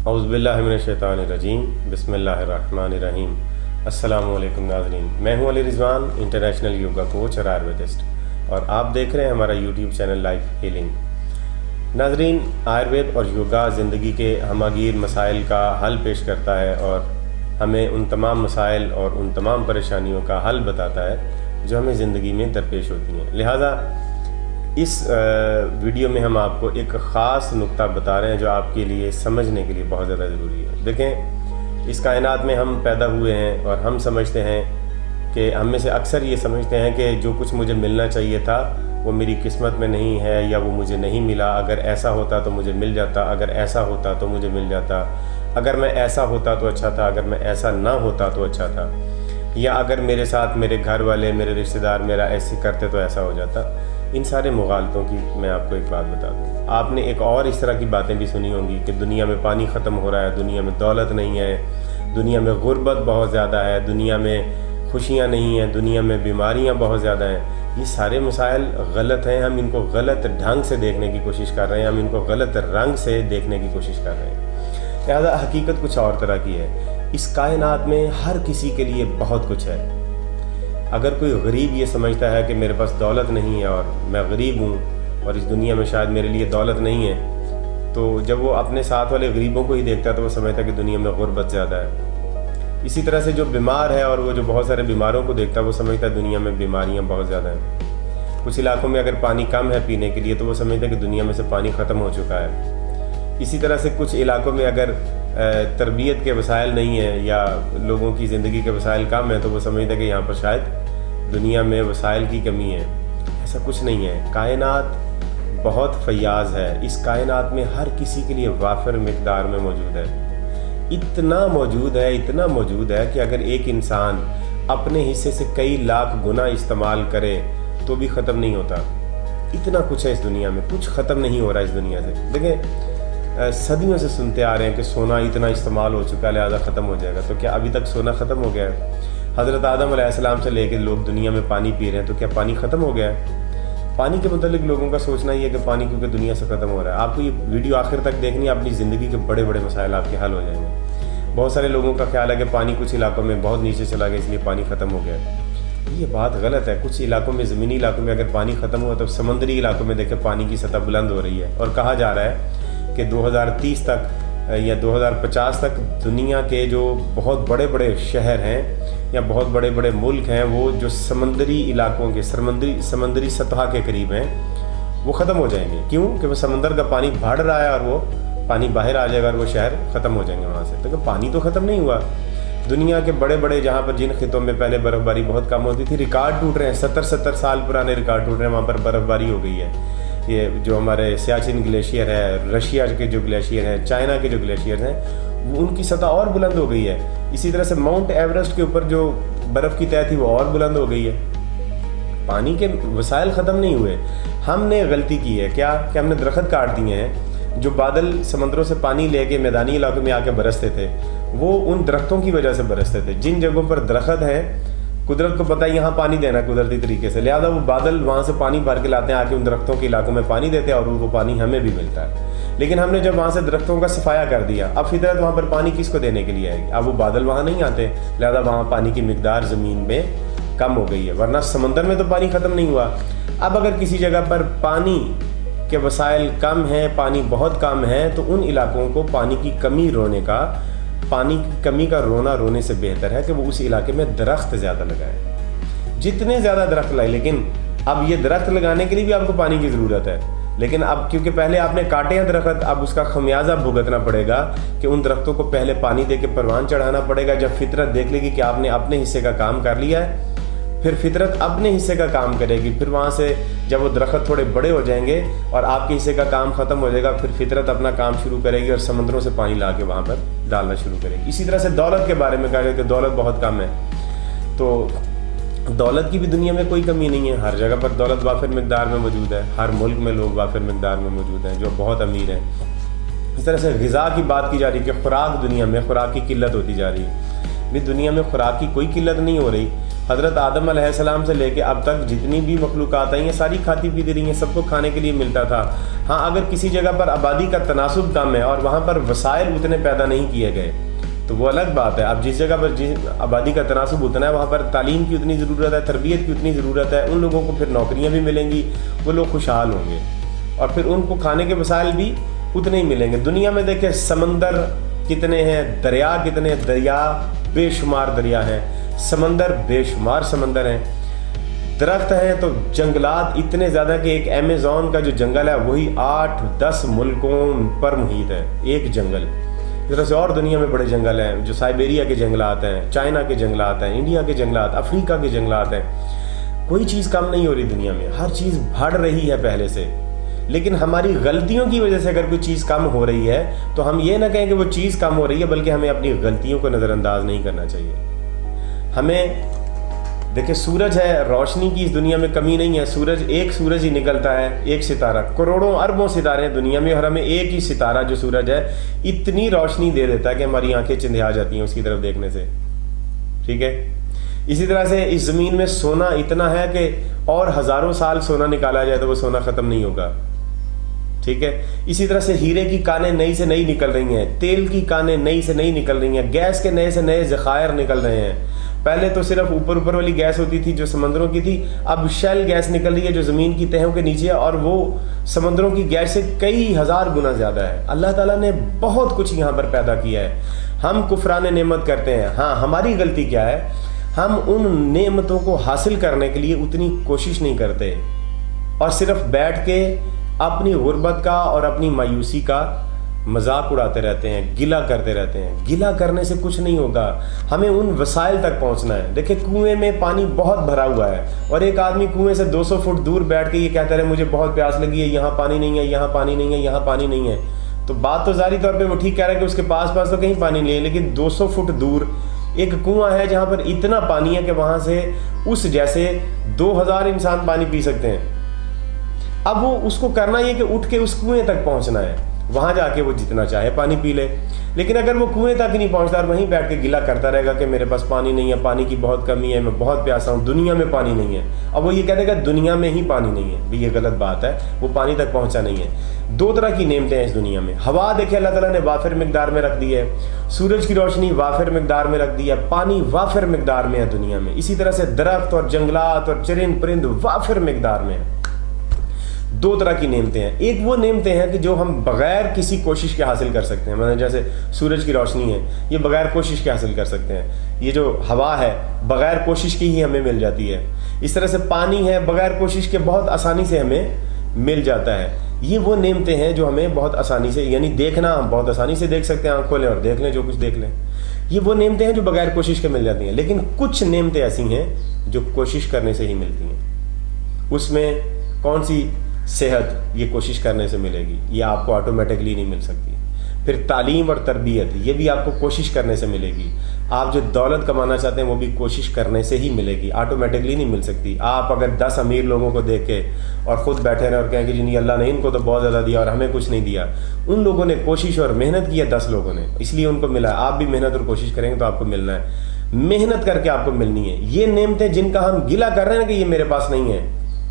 اعوذ باللہ من الشیطان الرجیم، بسم اللہ الرحمن الرحیم۔ السلام علیکم ناظرین، میں ہوں علی رضوان، انٹرنیشنل یوگا کوچ اور آیوریدسٹ، اور آپ دیکھ رہے ہیں ہمارا یوٹیوب چینل لائف ہیلنگ۔ ناظرین، آیوروید اور یوگا زندگی کے ہمہ گیر مسائل کا حل پیش کرتا ہے اور ہمیں ان تمام مسائل اور ان تمام پریشانیوں کا حل بتاتا ہے جو ہمیں زندگی میں درپیش ہوتی ہیں۔ لہٰذا اس ویڈیو میں ہم آپ کو ایک خاص نقطہ بتا رہے ہیں جو آپ کے لیے سمجھنے کے لیے بہت زیادہ ضروری ہے۔ دیکھیں، اس کائنات میں ہم پیدا ہوئے ہیں اور ہم سمجھتے ہیں کہ ہم میں سے اکثر یہ سمجھتے ہیں کہ جو کچھ مجھے ملنا چاہیے تھا وہ میری قسمت میں نہیں ہے، یا وہ مجھے نہیں ملا۔ اگر ایسا ہوتا تو مجھے مل جاتا، اگر ایسا ہوتا تو مجھے مل جاتا، اگر میں ایسا ہوتا تو اچھا تھا، اگر میں ایسا نہ ہوتا تو اچھا تھا، یا اگر میرے ساتھ میرے گھر والے، میرے رشتہ دار میرا ایسے کرتے تو ایسا ہو جاتا۔ ان سارے مغالطوں کی میں آپ کو ایک بات بتا دوں۔ آپ نے ایک اور اس طرح کی باتیں بھی سنی ہوں گی کہ دنیا میں پانی ختم ہو رہا ہے، دنیا میں دولت نہیں ہے، دنیا میں غربت بہت زیادہ ہے، دنیا میں خوشیاں نہیں ہیں، دنیا میں بیماریاں بہت زیادہ ہیں۔ یہ سارے مسائل غلط ہیں، ہم ان کو غلط ڈھنگ سے دیکھنے کی کوشش کر رہے ہیں، ہم ان کو غلط رنگ سے دیکھنے کی کوشش کر رہے ہیں۔ لہٰذا حقیقت کچھ اور طرح کی ہے۔ اس کائنات میں ہر کسی کے لیے بہت کچھ ہے۔ اگر کوئی غریب یہ سمجھتا ہے کہ میرے پاس دولت نہیں ہے اور میں غریب ہوں اور اس دنیا میں شاید میرے لیے دولت نہیں ہے، تو جب وہ اپنے ساتھ والے غریبوں کو ہی دیکھتا ہے تو وہ سمجھتا ہے کہ دنیا میں غربت زیادہ ہے۔ اسی طرح سے جو بیمار ہے اور وہ جو بہت سارے بیماروں کو دیکھتا ہے وہ سمجھتا ہے دنیا میں بیماریاں بہت زیادہ ہیں۔ کچھ علاقوں میں اگر پانی کم ہے پینے کے لیے تو وہ سمجھتا ہے کہ دنیا میں سے پانی ختم ہو چکا ہے۔ اسی طرح سے کچھ علاقوں میں اگر تربیت کے وسائل نہیں ہیں یا لوگوں کی زندگی کے وسائل کم ہیں تو وہ سمجھتا ہے کہ یہاں پر شاید دنیا میں وسائل کی کمی ہے۔ ایسا کچھ نہیں ہے۔ کائنات بہت فیاض ہے۔ اس کائنات میں ہر کسی کے لیے وافر مقدار میں موجود ہے۔ اتنا موجود ہے کہ اگر ایک انسان اپنے حصے سے کئی لاکھ گنا استعمال کرے تو بھی ختم نہیں ہوتا۔ اتنا کچھ ہے اس دنیا میں، کچھ ختم نہیں ہو رہا اس دنیا سے۔ دیکھیں، صدیوں سے سنتے آ رہے ہیں کہ سونا اتنا استعمال ہو چکا ہے لہذا ختم ہو جائے گا۔ تو کیا ابھی تک سونا ختم ہو گیا ہے؟ حضرت آدم علیہ السلام سے لے کے لوگ دنیا میں پانی پی رہے ہیں، تو کیا پانی ختم ہو گیا ہے؟ پانی کے متعلق لوگوں کا سوچنا یہ ہے کہ پانی کیونکہ دنیا سے ختم ہو رہا ہے۔ آپ کو یہ ویڈیو آخر تک دیکھنی ہے، اپنی زندگی کے بڑے بڑے مسائل آپ کے حل ہو جائیں گے۔ بہت سارے لوگوں کا خیال ہے کہ پانی کچھ علاقوں میں بہت نیچے چلا گیا اس لیے پانی ختم ہو گیا ہے۔ یہ بات غلط ہے۔ کچھ علاقوں میں، زمینی علاقوں میں اگر پانی ختم ہوا تو سمندری علاقوں میں دیکھیں پانی کی سطح بلند ہو رہی ہے، اور کہا جا رہا ہے کہ 2030 تک یا 2050 تک دنیا کے جو بہت بڑے بڑے شہر ہیں یا بہت بڑے بڑے ملک ہیں وہ جو سمندری علاقوں کے سمندری سطح کے قریب ہیں وہ ختم ہو جائیں گے۔ کیوں؟ کہ وہ سمندر کا پانی بڑھ رہا ہے اور وہ پانی باہر آ جائے گا اور وہ شہر ختم ہو جائیں گے وہاں سے۔ تو پانی تو ختم نہیں ہوا۔ دنیا کے بڑے بڑے جہاں پر جن خطوں میں پہلے برف باری بہت کم ہوتی تھی، ریکارڈ ٹوٹ رہے ہیں، 70 سال پرانے ریکارڈ ٹوٹ رہے ہیں، وہاں پر برف باری ہو گئی ہے۔ یہ جو ہمارے سیاچن گلیشیئر ہے، رشیا کے جو گلیشیئر ہیں، چائنا کے جو گلیشیئر ہیں، وہ ان کی سطح اور بلند ہو گئی ہے۔ اسی طرح سے ماؤنٹ ایورسٹ کے اوپر جو برف کی تہہ تھی وہ اور بلند ہو گئی ہے۔ پانی کے وسائل ختم نہیں ہوئے۔ ہم نے غلطی کی ہے کیا کہ ہم نے درخت کاٹ دیے ہیں۔ جو بادل سمندروں سے پانی لے کے میدانی علاقوں میں آ کے برستے تھے وہ ان درختوں کی وجہ سے برستے تھے۔ جن جگہوں پر درخت ہیں، قدرت کو پتہ ہے یہاں پانی دینا قدرتی طریقے سے، لہذا وہ بادل وہاں سے پانی بھر کے لاتے ہیں، آ کے ان درختوں کے علاقوں میں پانی دیتے ہیں اور وہ پانی ہمیں بھی ملتا ہے۔ لیکن ہم نے جب وہاں سے درختوں کا صفایا کر دیا، اب فطرت وہاں پر پانی کس کو دینے کے لیے آئے گی؟ اب وہ بادل وہاں نہیں آتے، لہذا وہاں پانی کی مقدار زمین میں کم ہو گئی ہے، ورنہ سمندر میں تو پانی ختم نہیں ہوا۔ اب اگر کسی جگہ پر پانی کے وسائل کم ہیں، پانی بہت کم ہے، تو ان علاقوں کو پانی کی کمی کا رونا رونے سے بہتر ہے کہ وہ اس علاقے میں درخت زیادہ لگائے، جتنے زیادہ درخت لگائے۔ لیکن اب یہ درخت لگانے کے لیے بھی آپ کو پانی کی ضرورت ہے، لیکن اب کیونکہ پہلے آپ نے کاٹے ہیں درخت، اب اس کا خمیازہ بھگتنا پڑے گا کہ ان درختوں کو پہلے پانی دے کے پروان چڑھانا پڑے گا۔ جب فطرت دیکھ لے گی کہ آپ نے اپنے حصے کا کام کر لیا ہے، پھر فطرت اپنے حصے کا کام کرے گی۔ پھر وہاں سے جب وہ درخت تھوڑے بڑے ہو جائیں گے اور آپ کے حصے کا کام ختم ہو جائے گا، پھر فطرت اپنا کام شروع کرے گی اور سمندروں سے پانی لا کے وہاں پر ڈالنا شروع کرے گی۔ اسی طرح سے دولت کے بارے میں کہا جائے کہ دولت بہت کم ہے، تو دولت کی بھی دنیا میں کوئی کمی نہیں ہے۔ ہر جگہ پر دولت وافر مقدار میں موجود ہے، ہر ملک میں لوگ وافر مقدار میں موجود ہیں جو بہت امیر ہیں۔ اس طرح سے غذا کی بات کی جا رہی ہے کہ خوراک، دنیا میں خوراک کی قلت ہوتی جا رہی ہے۔ भी दुनिया में खुराक की कोई किल्लत नहीं हो रही। हज़रत आदम अलैहिस्सलाम से लेके अब तक जितनी भी मखलूक़ात आई हैं सारी खाती पीती रही हैं, सबको खाने के लिए मिलता था। हाँ, अगर किसी जगह पर आबादी का तनासुब कम है और वहाँ पर वसाइल उतने पैदा नहीं किए गए तो वो अलग बात है। अब जिस जगह पर जिस आबादी का तनासुब उतना है वहाँ पर तालीम की उतनी ज़रूरत है, तरबियत की उतनी ज़रूरत है, उन लोगों को फिर नौकरियाँ भी मिलेंगी, वो लोग खुशहाल होंगे और फिर उनको खाने के वसाइल भी उतने ही मिलेंगे। दुनिया में देखें समंदर कितने हैं, दरिया कितने, दरिया बेशुमार दरिया हैं, समंदर बेशुमार समंदर हैं, दरख्त हैं तो जंगलात इतने ज़्यादा कि एक अमेज़न का जो जंगल है वही 8-10 मुल्कों पर मुहित है, एक जंगल। इस तरह से और दुनिया में बड़े जंगल हैं, जो साइबेरिया के जंगलात हैं, चाइना के जंगलात हैं, इंडिया के जंगलात, अफ्रीका के जंगलात हैं। कोई चीज़ कम नहीं हो रही दुनिया में, हर चीज़ बढ़ रही है पहले से। लेकिन हमारी गलतियों की वजह से अगर कोई चीज़ कम हो रही है तो हम ये ना कहें कि वो चीज़ कम हो रही है, बल्कि हमें अपनी गलतियों को नज़रअंदाज नहीं करना चाहिए। हमें देखिए, सूरज है, रोशनी की इस दुनिया में कमी नहीं है। एक सूरज ही निकलता है, एक सितारा, करोड़ों अरबों सितारे हैं दुनिया में और हमें एक ही सितारा जो सूरज है इतनी रोशनी दे देता है कि हमारी आंखें चिंधिया जाती हैं उसकी तरफ देखने से। ठीक है, इसी तरह से इस ज़मीन में सोना इतना है कि और हज़ारों साल सोना निकाला जाए तो वो सोना ख़त्म नहीं होगा। ठीक है, इसी तरह से हीरे की कानें नई से नई निकल रही हैं, तेल की कानें नई से नई निकल रही हैं, गैस के नए से नए ज़खायर निकल रहे हैं। पहले तो सिर्फ ऊपर वाली गैस होती थी जो समंदरों की थी, अब शेल गैस निकल रही है जो ज़मीन की तहों के नीचे है और वो समंदरों की गैस से कई हज़ार गुना ज़्यादा है। अल्लाह ताला ने बहुत कुछ यहाँ पर पैदा किया है, हम कुफरान नेमत करते हैं। हाँ, हमारी गलती क्या है, हम उन नेमतों को हासिल करने के लिए उतनी कोशिश नहीं करते और सिर्फ बैठ के अपनी गुर्बत का और अपनी मायूसी का मजाक उड़ाते रहते हैं, गिला करते रहते हैं। गिला करने से कुछ नहीं होगा, हमें उन वसाइल तक पहुंचना है। देखिए, कुएं में पानी बहुत भरा हुआ है और एक आदमी कुएं से 200 फुट दूर बैठ के ये कहता है मुझे बहुत प्यास लगी है, यहाँ पानी नहीं है, यहाँ पानी नहीं है, यहाँ पानी नहीं है। तो बात तो ज़ाहिरी तौर पर वो ठीक कह रहा है कि उसके पास तो कहीं पानी नहीं है, लेकिन 200 फुट दूर एक कुआं है जहाँ पर इतना पानी है कि वहाँ से उस जैसे 2000 इंसान पानी पी सकते हैं। अब वो उसको करना ये कि उठ के उस कुएं तक पहुंचना है, वहां जाके वो जितना चाहे पानी पी ले। लेकिन अगर वो कुएं तक ही नहीं पहुंचता और वहीं बैठ के गिला करता रहेगा कि मेरे पास पानी नहीं है, पानी की बहुत कमी है, मैं बहुत प्यासा हूँ, दुनिया में पानी नहीं है, अब वो ये कह देगा दुनिया में ही पानी नहीं है, भी ये गलत बात है, वो पानी तक पहुंचा नहीं है। 2 तरह की नेमतें हैं इस दुनिया में। हवा देखिए अल्लाह ताला ने वाफिर मिकदार में रख दी है, सूरज की रोशनी वाफिर मिकदार में रख दी है, पानी वाफिर मिकदार में है दुनिया में। इसी तरह से दरख्त और जंगलात और चरिंद परिंद वाफिर मिकदार में है। 2 तरह की नेमतें हैं। एक वो नेमतें हैं कि जो हम बगैर किसी कोशिश के हासिल कर सकते हैं, मतलब जैसे सूरज की रोशनी है, ये बगैर कोशिश के हासिल कर सकते हैं। ये जो हवा है बगैर कोशिश की ही हमें मिल जाती है। इस तरह से पानी है, बगैर कोशिश के बहुत आसानी से हमें मिल जाता है। ये वो नेमतें हैं जो हमें बहुत आसानी से, यानी देखना हम बहुत आसानी से देख सकते हैं, आँख खोलें और देख लें जो कुछ देख लें। ये वो नेमतें हैं जो बगैर कोशिश के मिल जाती हैं। लेकिन कुछ नेमतें ऐसी हैं जो कोशिश करने से ही मिलती हैं। उसमें कौन सी सेहत ये कोशिश करने से मिलेगी, ये आपको ऑटोमेटिकली नहीं मिल सकती। फिर तालीम और तरबियत, ये भी आपको कोशिश करने से मिलेगी। आप जो दौलत कमाना चाहते हैं वो भी कोशिश करने से ही मिलेगी, ऑटोमेटिकली नहीं मिल सकती। आप अगर 10 अमीर लोगों को देख के और ख़ुद बैठे रहें और कहें कि जी नहीं अल्लाह ने इनको तो बहुत ज़्यादा दिया और हमें कुछ नहीं दिया, उन लोगों ने कोशिश और मेहनत की है 10 लोगों ने, इसलिए उनको मिला। आप भी मेहनत और कोशिश करेंगे तो आपको मिलना है, मेहनत करके आपको मिलनी है। ये नेमतें जिनका हम गिला कर रहे हैं कि ये मेरे पास नहीं है,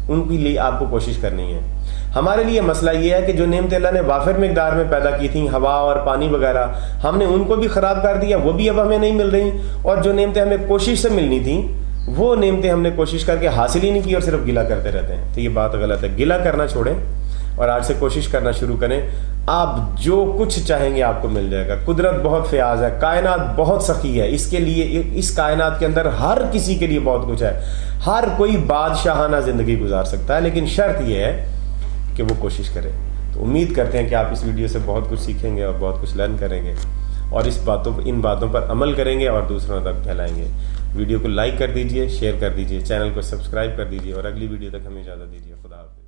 उनके लिए आपको कोशिश करनी है। हमारे लिए मसला ये है कि जो नेमतें अल्लाह ने वाफिर मिकदार में पैदा की थी, हवा और पानी वगैरह, हमने उनको भी ख़राब कर दिया, वो भी अब हमें नहीं मिल रही। और जो नेमतें हमें कोशिश से मिलनी थी वो नेमतें हमने कोशिश करके हासिल ही नहीं की और सिर्फ गिला करते रहते हैं। तो ये बात गलत है। गिला करना छोड़ें और आज से कोशिश करना शुरू करें। आप जो कुछ चाहेंगे आपको मिल जाएगा। कुदरत बहुत फ़याज़ है, कायनात बहुत सखी है, इसके लिए इस कायनात के अंदर हर किसी के लिए बहुत कुछ है। हर कोई बादशाहाना ज़िंदगी गुजार सकता है, लेकिन शर्त यह है कि वो कोशिश करें। तो उम्मीद करते हैं कि आप इस वीडियो से बहुत कुछ सीखेंगे और बहुत कुछ लर्न करेंगे और इन बातों पर अमल करेंगे और दूसरों तक फैलाएंगे। वीडियो को लाइक कर दीजिए, शेयर कर दीजिए, चैनल को सब्सक्राइब कर दीजिए और अगली वीडियो तक हमें इजाज़त दीजिए। खुदा हाफ़िज़।